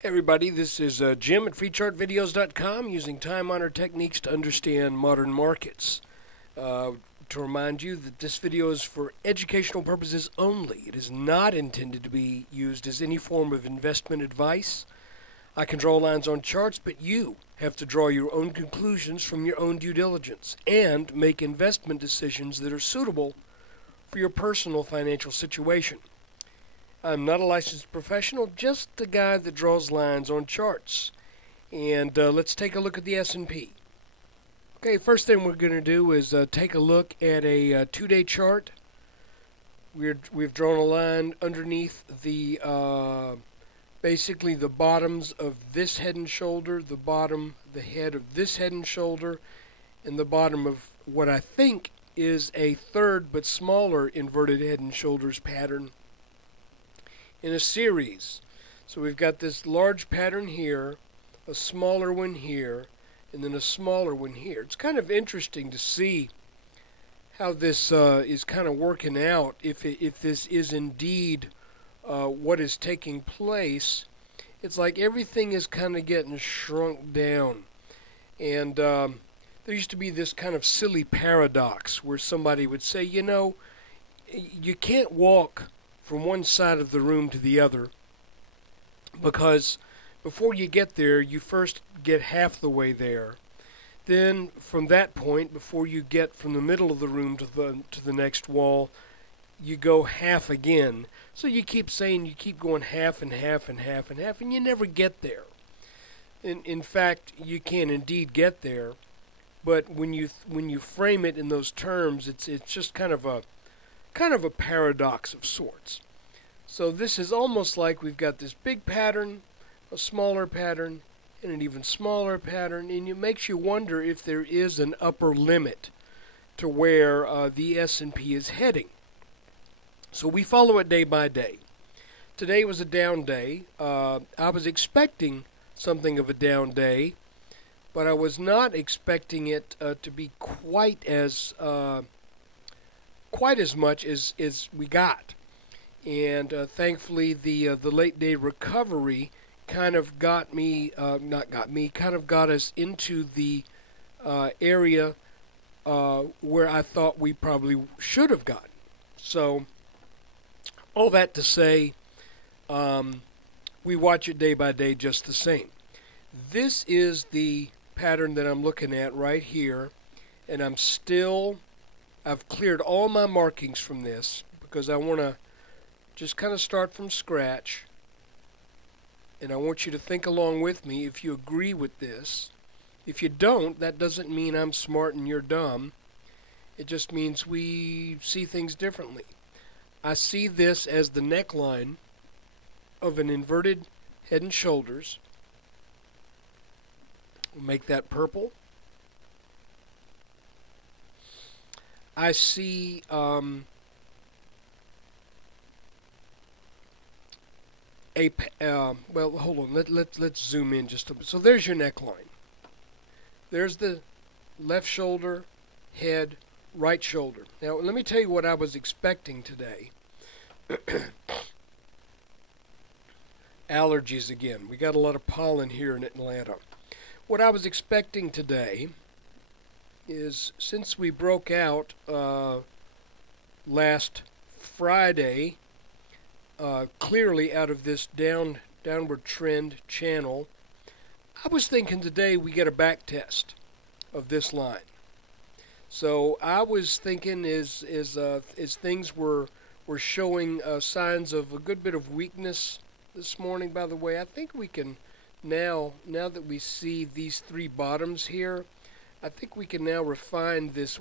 Hey everybody, this is Jim at FreeChartVideos.com using time-honored techniques to understand modern markets. To remind you that this video is for educational purposes only. It is not intended to be used as any form of investment advice. I can draw lines on charts, but you have to draw your own conclusions from your own due diligence and make investment decisions that are suitable for your personal financial situation. I'm not a licensed professional, just the guy that draws lines on charts. And let's take a look at the S&P. Okay, first thing we're going to do is take a look at a two-day chart. We've drawn a line underneath the basically the bottoms of this head and shoulder, the head of this head and shoulder, and the bottom of what I think is a third but smaller inverted head and shoulders pattern in a series. So we've got this large pattern here, a smaller one here, and then a smaller one here. It's kind of interesting to see how this is kind of working out, if this is indeed what is taking place. It's like everything is kind of getting shrunk down. And there used to be this kind of silly paradox where somebody would say, you know, you can't walk from one side of the room to the other, because before you get there, you first get half the way there. Then from that point, before you get from the middle of the room to the next wall, you go half again. So you keep saying you keep going half and half and half and half, and you never get there. In fact, you can indeed get there, but when you frame it in those terms, it's just kind of a paradox of sorts. So this is almost like we've got this big pattern, a smaller pattern, and an even smaller pattern, and it makes you wonder if there is an upper limit to where the S&P is heading. So we follow it day by day. Today was a down day. I was expecting something of a down day, but I was not expecting it to be quite as much as we got. And thankfully, the late day recovery kind of got us into the area where I thought we probably should have gotten. So, all that to say, we watch it day by day just the same. This is the pattern that I'm looking at right here, and I've cleared all my markings from this because I want to just kind of start from scratch, and I want you to think along with me if you agree with this. If you don't, that doesn't mean I'm smart and you're dumb. It just means we see things differently. I see this as the neckline of an inverted head and shoulders. We'll make that purple. I see well, hold on. Let's zoom in just a bit. So there's your neckline. There's the left shoulder, head, right shoulder. Now let me tell you what I was expecting today. Allergies again. We got a lot of pollen here in Atlanta. What I was expecting today is, since we broke out last Friday, clearly out of this downward trend channel, I was thinking today we get a back test of this line. So I was thinking as things were showing signs of a good bit of weakness this morning. By the way, I think we can now that we see these three bottoms here, I think we can now refine this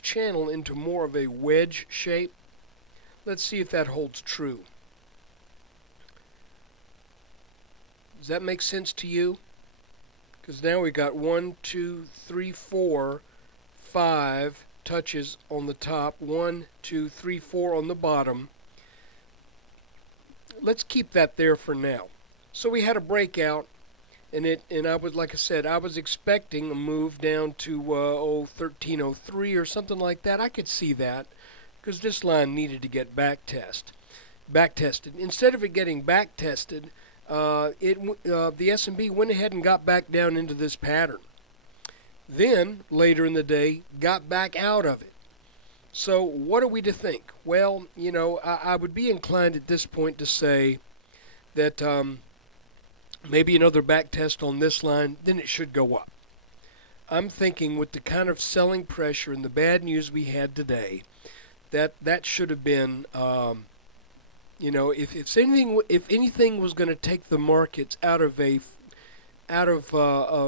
channel into more of a wedge shape. Let's see if that holds true. Does that make sense to you? Because now we got 1, 2, 3, 4, 5 touches on the top, 1, 2, 3, 4 on the bottom. Let's keep that there for now. So we had a breakout, and I was, like I said, I was expecting a move down to 1303 or something like that. I could see that, because this line needed to get back test. back tested. Instead of it getting back tested, the S&P went ahead and got back down into this pattern. Then, later in the day, got back out of it. So what are we to think? Well, I would be inclined at this point to say that maybe another back test on this line, then it should go up. I'm thinking with the kind of selling pressure and the bad news we had today, that should have been, if anything was going to take the markets out of a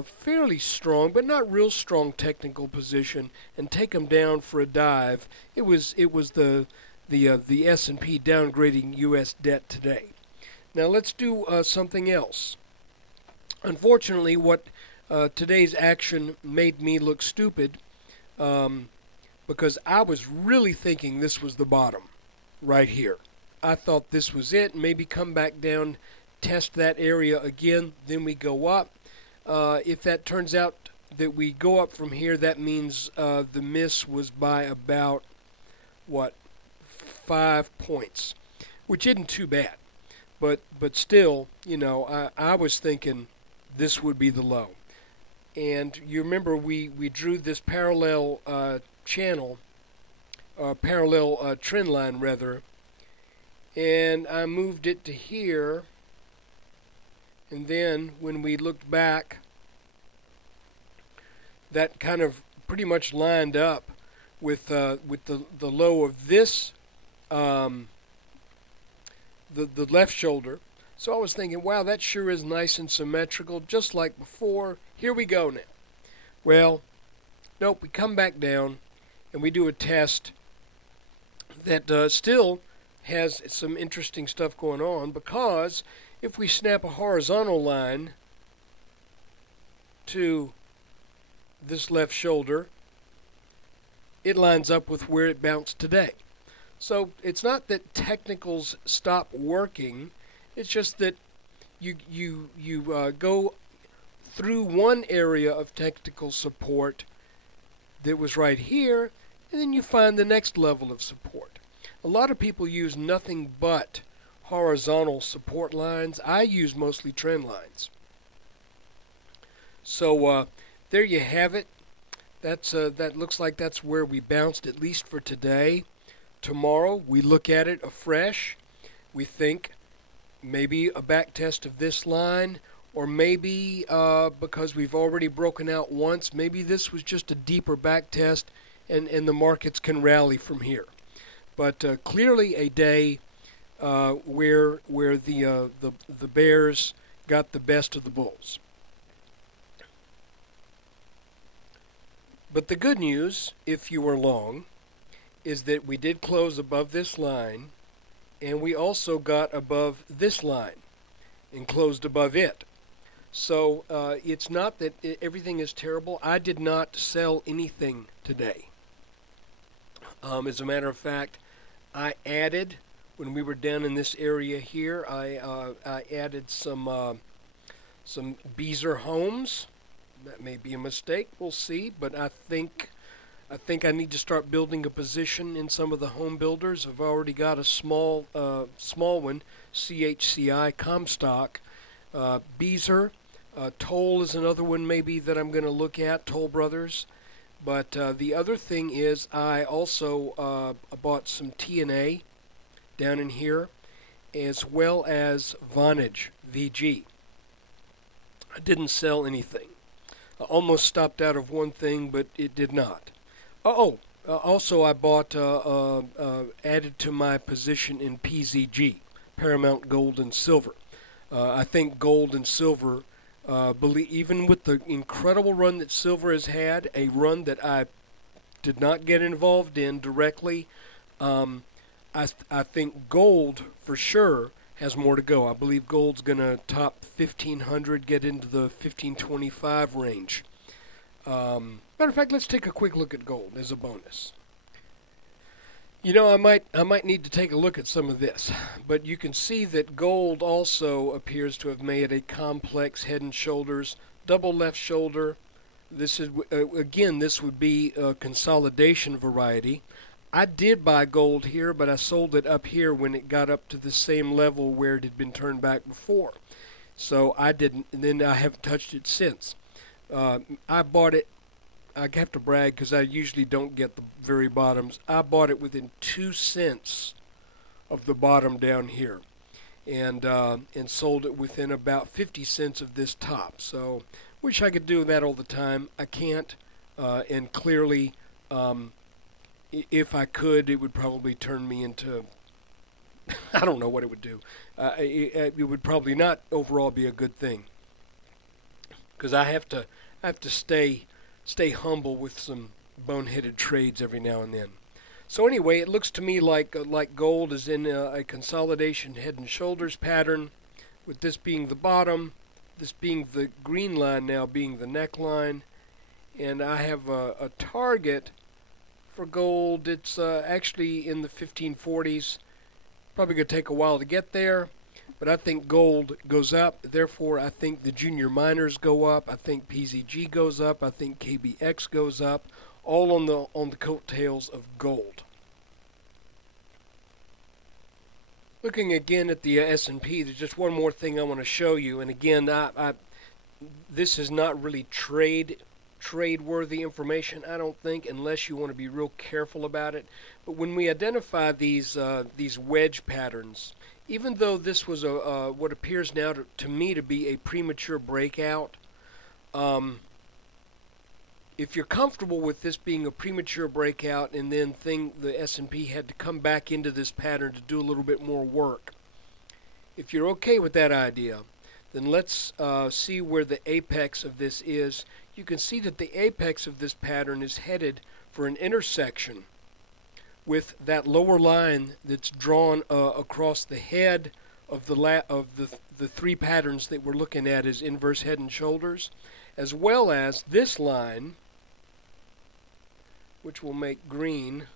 fairly strong but not real strong technical position and take them down for a dive, it was the S&P downgrading U.S. debt today. Now let's do something else. Unfortunately, what today's action made me look stupid because I was really thinking this was the bottom right here. I thought this was it, maybe come back down, test that area again, then we go up. If that turns out that we go up from here, that means the miss was by about, 5 points, which isn't too bad. But still, I was thinking this would be the low. And you remember we drew this parallel trend line rather, and I moved it to here. And then when we looked back, that kind of pretty much lined up with the low of this, the left shoulder. So I was thinking, wow, that sure is nice and symmetrical, just like before. Here we go now. Well, nope, we come back down and we do a test that still has some interesting stuff going on, because if we snap a horizontal line to this left shoulder, it lines up with where it bounced today. So it's not that technicals stop working, it's just that you go through one area of technical support that was right here, and then you find the next level of support. A lot of people use nothing but horizontal support lines. I use mostly trend lines. So there you have it. That looks like that's where we bounced, at least for today. Tomorrow we look at it afresh. We think maybe a back test of this line, or maybe because we've already broken out once, maybe this was just a deeper back test and the markets can rally from here. But clearly a day where the bears got the best of the bulls. But the good news, if you were long, is that we did close above this line, and we also got above this line and closed above it. So it's not that everything is terrible. I did not sell anything today. As a matter of fact, I added, when we were down in this area here, I added some Beazer homes. That may be a mistake. We'll see. But I think I need to start building a position in some of the home builders. I've already got a small one, CHCI Comstock. Beazer, Toll is another one maybe that I'm going to look at, Toll Brothers. But the other thing is I also bought some TNA down in here, as well as Vonage, VG. I didn't sell anything. I almost stopped out of one thing, but it did not. Also I bought, added to my position in PZG, Paramount Gold and Silver. I think gold and silver, even with the incredible run that silver has had, a run that I did not get involved in directly, I think gold for sure has more to go. I believe gold's going to top 1,500, get into the 1,525 range. Matter of fact, let's take a quick look at gold as a bonus. I might need to take a look at some of this, but you can see that gold also appears to have made a complex head and shoulders, double left shoulder. This is again, this would be a consolidation variety. I did buy gold here, but I sold it up here when it got up to the same level where it had been turned back before. So I didn't, and then I haven't touched it since. I bought it. I have to brag because I usually don't get the very bottoms. I bought it within 2 cents of the bottom down here, and sold it within about 50 cents of this top. So wish I could do that all the time. I can't, and clearly, if I could, it would probably turn me into I don't know what it would do. It would probably not overall be a good thing, because I have to stay humble with some boneheaded trades every now and then. So anyway, it looks to me like gold is in a consolidation head and shoulders pattern, with this being the bottom, this being the green line now being the neckline, and I have a target for gold. It's actually in the 1540s. Probably going to take a while to get there, but I think gold goes up. Therefore, I think the junior miners go up. I think PZG goes up. I think KBX goes up, all on the coattails of gold. Looking again at the S&P, there's just one more thing I want to show you. And again, this is not really trade-worthy information, I don't think, unless you want to be real careful about it. But when we identify these wedge patterns, even though this was what appears now to me to be a premature breakout, if you're comfortable with this being a premature breakout and then the S&P had to come back into this pattern to do a little bit more work, if you're okay with that idea, then let's see where the apex of this is. You can see that the apex of this pattern is headed for an intersection with that lower line that's drawn across the head of the three patterns that we're looking at as inverse head and shoulders, as well as this line, which we'll make green.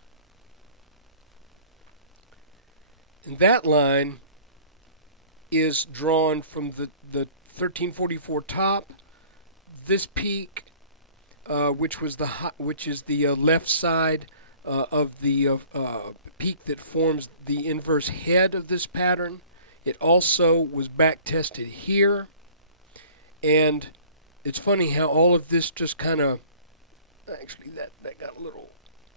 And that line is drawn from the 1344 top, this peak, which is the left side of the peak that forms the inverse head of this pattern. It also was back tested here, and it's funny how all of this just kind of, actually that got a little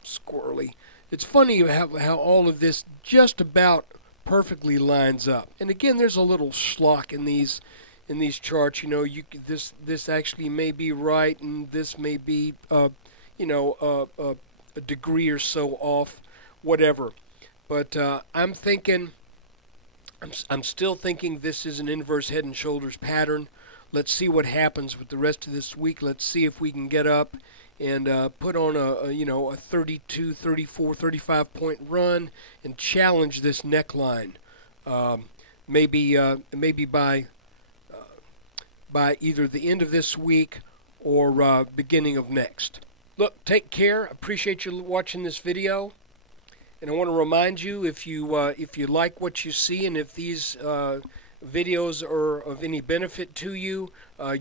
squirrely. It's funny how all of this just about perfectly lines up. And again, there's a little schlock in these charts. You know, this actually may be right, and this may be a degree or so off, whatever. But I'm still thinking this is an inverse head and shoulders pattern. Let's see what happens with the rest of this week. Let's see if we can get up and put on a 32, 34, 35 point run and challenge this neckline. Maybe by either the end of this week or beginning of next. Look, take care. Appreciate you watching this video, and I want to remind you, if you like what you see and if these videos are of any benefit to you,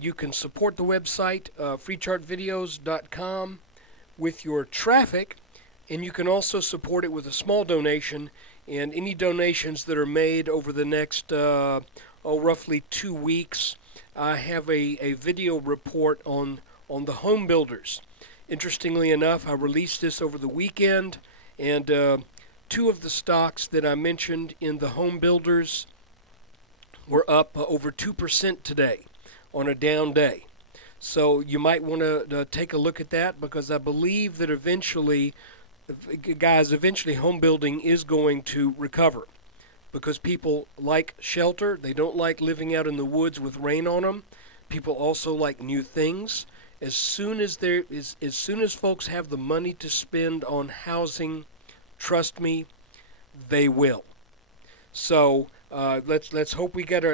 you can support the website, freechartvideos.com, with your traffic, and you can also support it with a small donation. And any donations that are made over the next roughly 2 weeks, I have a video report on the home builders. Interestingly enough, I released this over the weekend, and two of the stocks that I mentioned in the home builders were up over 2% today on a down day. So you might want to take a look at that, because I believe that eventually home building is going to recover, because people like shelter. They don't like living out in the woods with rain on them. People also like new things. As soon as folks have the money to spend on housing, trust me, they will. So let's hope we get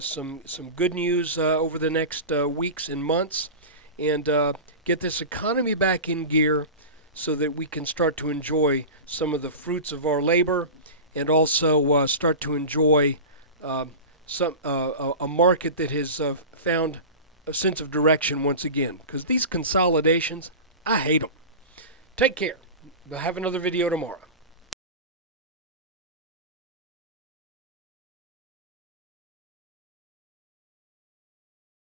some good news over the next weeks and months, and get this economy back in gear, so that we can start to enjoy some of the fruits of our labor, and also start to enjoy a market that has found a sense of direction once again. Because these consolidations, I hate them. Take care. We'll have another video tomorrow.